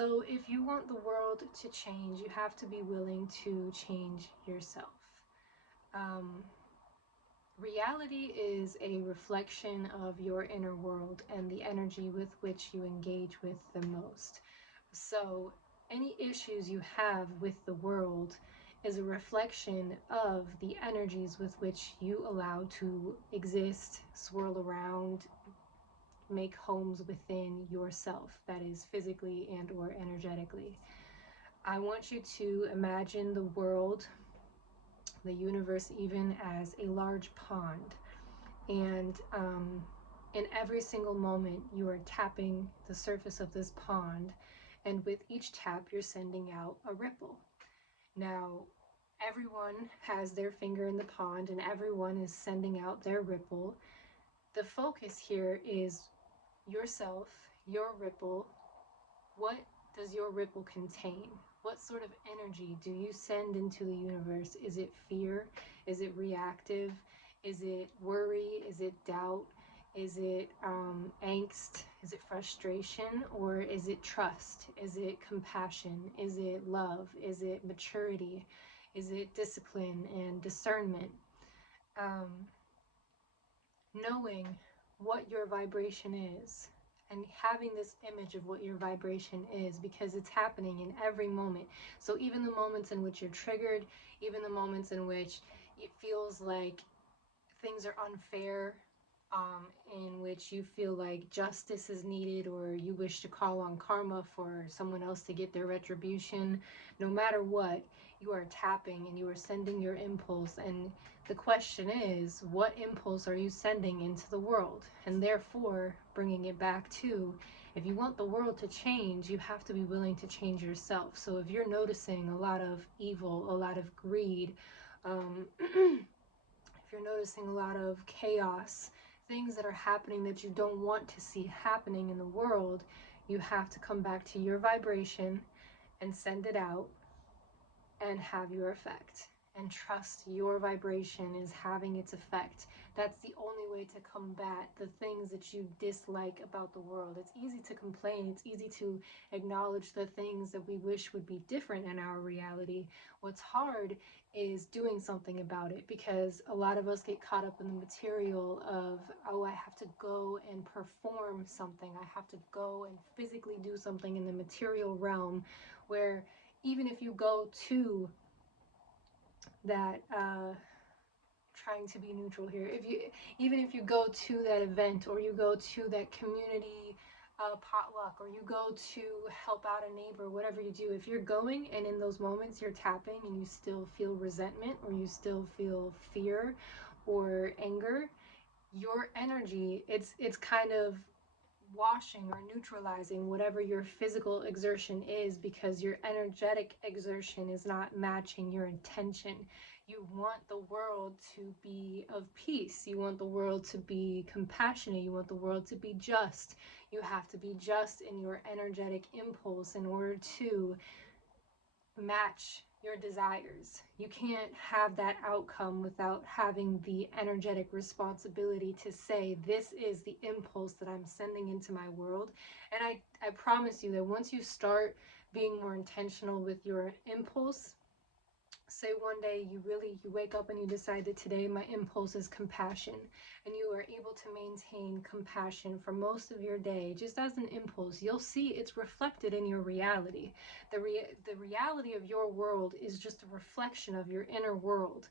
So if you want the world to change, you have to be willing to change yourself. Um, Reality is a reflection of your inner world and the energy with which you engage with the most. So any issues you have with the world is a reflection of the energies with which you allow to exist, swirl around, make homes within yourself, that is physically and or energetically. I want you to imagine the world, the universe, even as a large pond. And in every single moment, you are tapping the surface of this pond. And with each tap, you're sending out a ripple. Now, everyone has their finger in the pond and everyone is sending out their ripple. The focus here is yourself, your ripple. What does your ripple contain? What sort of energy do you send into the universe? Is it fear? Is it reactive? Is it worry? Is it doubt? Is it angst? Is it frustration? Or is it trust? Is it compassion? Is it love? Is it maturity? Is it discipline and discernment? Um, Knowing what your vibration is and having this image of what your vibration is, because it's happening in every moment. So even the moments in which you're triggered, even the moments in which it feels like things are unfair, in which you feel like justice is needed or you wish to call on karma for someone else to get their retribution, no matter what, you are tapping and you are sending your impulse. And the question is, what impulse are you sending into the world? And therefore, bringing it back to, if you want the world to change, you have to be willing to change yourself. So if you're noticing a lot of evil, a lot of greed, if you're noticing a lot of chaos, things that are happening that you don't want to see happening in the world, you have to come back to your vibration and send it out and have your effect. And trust your vibration is having its effect. That's the only way to combat the things that you dislike about the world. It's easy to complain, it's easy to acknowledge the things that we wish would be different in our reality. What's hard is doing something about it, because a lot of us get caught up in the material of, oh, I have to go and perform something, I have to go and physically do something in the material realm, where even if you go to that trying to be neutral here, if you even if you go to that event, or you go to that community potluck, or you go to help out a neighbor, whatever you do, if you're going and in those moments you're tapping and you still feel resentment, or you still feel fear or anger, your energy, it's kind of washing or neutralizing whatever your physical exertion is, because your energetic exertion is not matching your intention. You want the world to be of peace. You want the world to be compassionate. You want the world to be just. You have to be just in your energetic impulse in order to match your desires. You can't have that outcome without having the energetic responsibility to say, this is the impulse that I'm sending into my world. And I promise you that once you start being more intentional with your impulse, say one day you wake up and you decide that today my impulse is compassion, and you are able to maintain compassion for most of your day just as an impulse, you'll see it's reflected in your reality. The reality of your world is just a reflection of your inner world,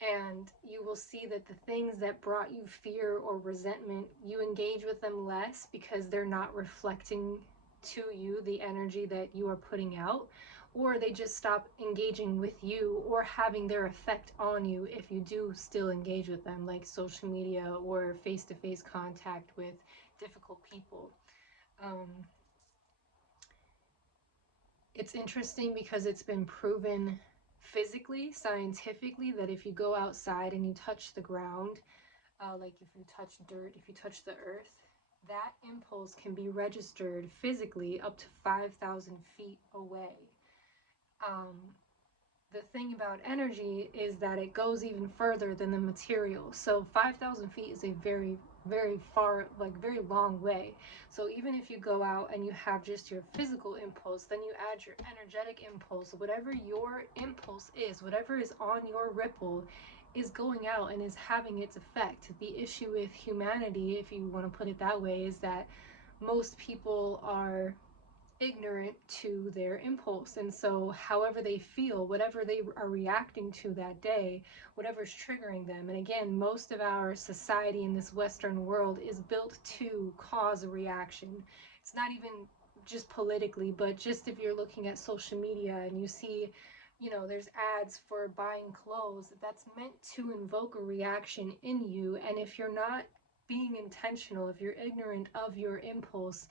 and you will see that the things that brought you fear or resentment, you engage with them less because they're not reflecting to you the energy that you are putting out, or they just stop engaging with you or having their effect on you if you do still engage with them, like social media or face-to-face contact with difficult people. Um, it's interesting because it's been proven physically, scientifically, that if you go outside and you touch the ground, like if you touch dirt, if you touch the earth, that impulse can be registered physically up to 5,000 feet away. Um, the thing about energy is that it goes even further than the material. So 5,000 feet is a very very far, like very long way. So even if you go out and you have just your physical impulse, then you add your energetic impulse. Whatever your impulse is, whatever is on your ripple, is going out and is having its effect. The issue with humanity, if you want to put it that way, is that most people are ignorant to their impulse. And so, however they feel, whatever they are reacting to that day, whatever's triggering them. And again, most of our society in this Western world is built to cause a reaction. It's not even just politically, but just if you're looking at social media and you see, there's ads for buying clothes, that's meant to invoke a reaction in you. And if you're not being intentional, if you're ignorant of your impulse,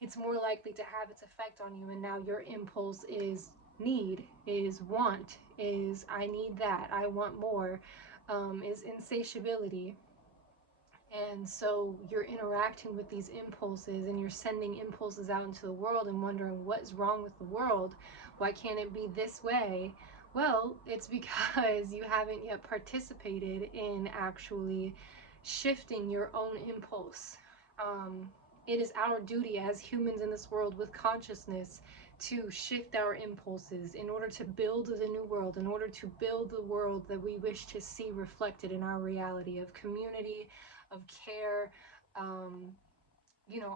it's more likely to have its effect on you. And now your impulse is need, is want, is I need that, I want more, is insatiability. And so you're interacting with these impulses and you're sending impulses out into the world and wondering what's wrong with the world. Why can't it be this way? Well, it's because you haven't yet participated in actually shifting your own impulse. It is our duty as humans in this world with consciousness to shift our impulses in order to build the new world, in order to build the world that we wish to see reflected in our reality of community, of care, um,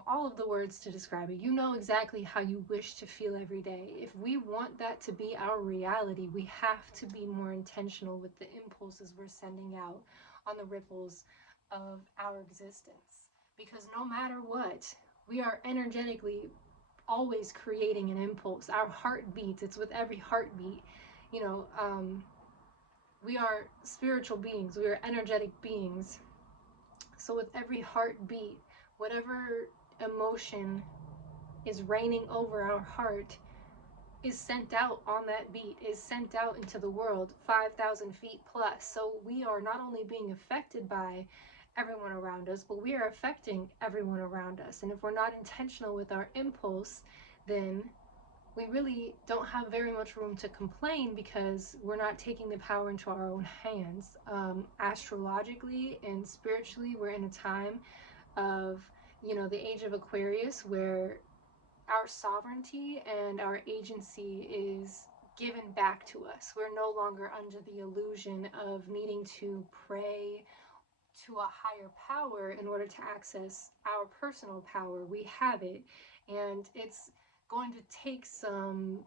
all of the words to describe it. You know exactly how you wish to feel every day. If we want that to be our reality, we have to be more intentional with the impulses we're sending out on the ripples of our existence. Because no matter what, we are energetically always creating an impulse. Our heart beats, it's with every heartbeat. You know, we are spiritual beings, we are energetic beings. So with every heartbeat, whatever emotion is reigning over our heart is sent out on that beat, is sent out into the world 5,000 feet plus. So we are not only being affected by everyone around us, but we are affecting everyone around us. And if we're not intentional with our impulse, then we really don't have very much room to complain because we're not taking the power into our own hands. Astrologically and spiritually, we're in a time of, the age of Aquarius, where our sovereignty and our agency is given back to us. We're no longer under the illusion of needing to pray to a higher power in order to access our personal power. We have it, and it's going to take some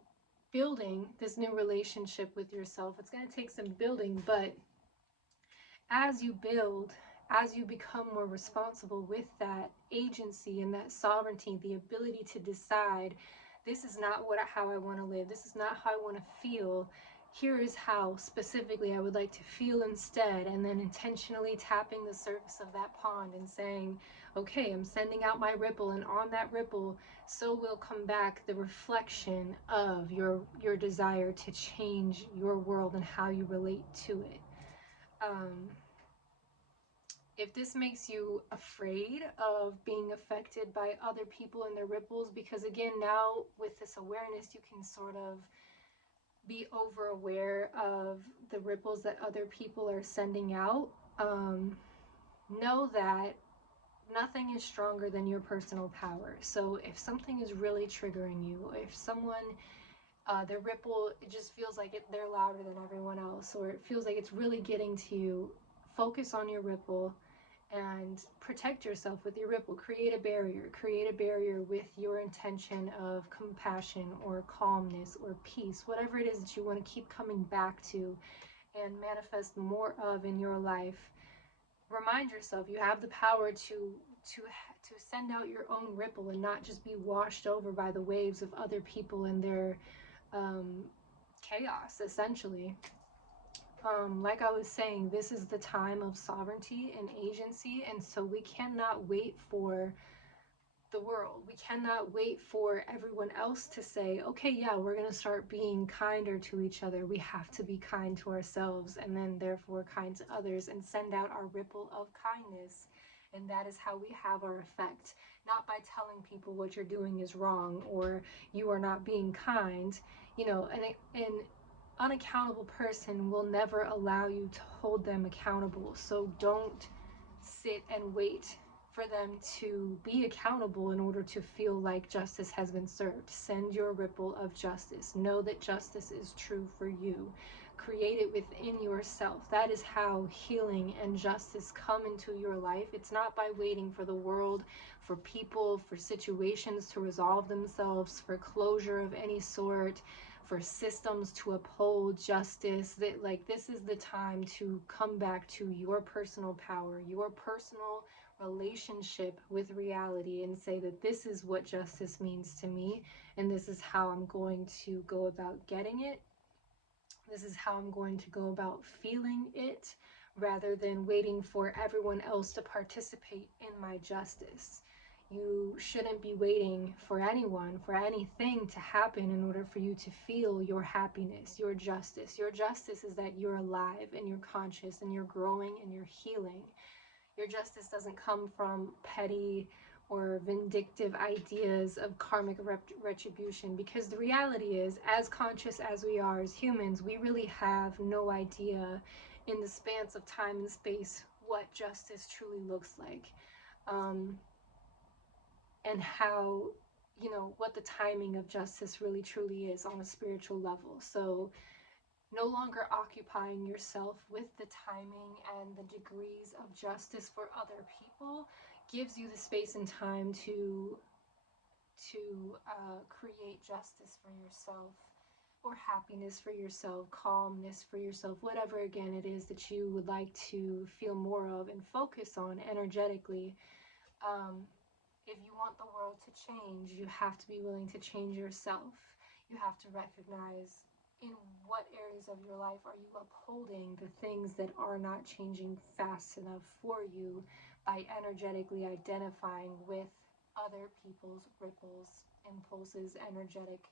building this new relationship with yourself. It's going to take some building, but as you build, as you become more responsible with that agency and that sovereignty, the ability to decide, this is not how I want to live, this is not how I want to feel, here is how specifically I would like to feel instead, and then intentionally tapping the surface of that pond and saying, okay, I'm sending out my ripple, and on that ripple so will come back the reflection of your desire to change your world and how you relate to it. If this makes you afraid of being affected by other people and their ripples, because again, now with this awareness, you can sort of be over aware of the ripples that other people are sending out. Know that nothing is stronger than your personal power. So if something is really triggering you, if someone, their ripple, it just feels like they're louder than everyone else, or it feels like it's really getting to you, focus on your ripple and protect yourself with your ripple. Create a barrier with your intention of compassion or calmness or peace, whatever it is that you want to keep coming back to and manifest more of in your life. Remind yourself you have the power to send out your own ripple and not just be washed over by the waves of other people and their chaos, essentially. Like I was saying, this is the time of sovereignty and agency, and so we cannot wait for the world. We cannot wait for everyone else to say, okay, yeah, we're going to start being kinder to each other. We have to be kind to ourselves and then therefore kind to others and send out our ripple of kindness. And that is how we have our effect. Not by telling people what you're doing is wrong or you are not being kind. An unaccountable person will never allow you to hold them accountable. So don't sit and wait for them to be accountable in order to feel like justice has been served. Send your ripple of justice. Know that justice is true for you. Create it within yourself. That is how healing and justice come into your life. It's not by waiting for the world, for people, for situations to resolve themselves, for closure of any sort, for systems to uphold justice. That, like, this is the time to come back to your personal power, your personal relationship with reality, and say that this is what justice means to me, and this is how I'm going to go about getting it. This is how I'm going to go about feeling it, rather than waiting for everyone else to participate in my justice. You shouldn't be waiting for anyone, for anything to happen in order for you to feel your happiness, your justice. Your justice is that you're alive and you're conscious and you're growing and you're healing. Your justice doesn't come from petty or vindictive ideas of karmic retribution, because the reality is, as conscious as we are as humans, we really have no idea in the spans of time and space what justice truly looks like, and how, what the timing of justice really truly is on a spiritual level. So no longer occupying yourself with the timing and the degrees of justice for other people gives you the space and time to create justice for yourself, or happiness for yourself, calmness for yourself, whatever again it is that you would like to feel more of and focus on energetically. If you want the world to change, you have to be willing to change yourself. You have to recognize in what areas of your life are you upholding the things that are not changing fast enough for you, by energetically identifying with other people's ripples, impulses, energetic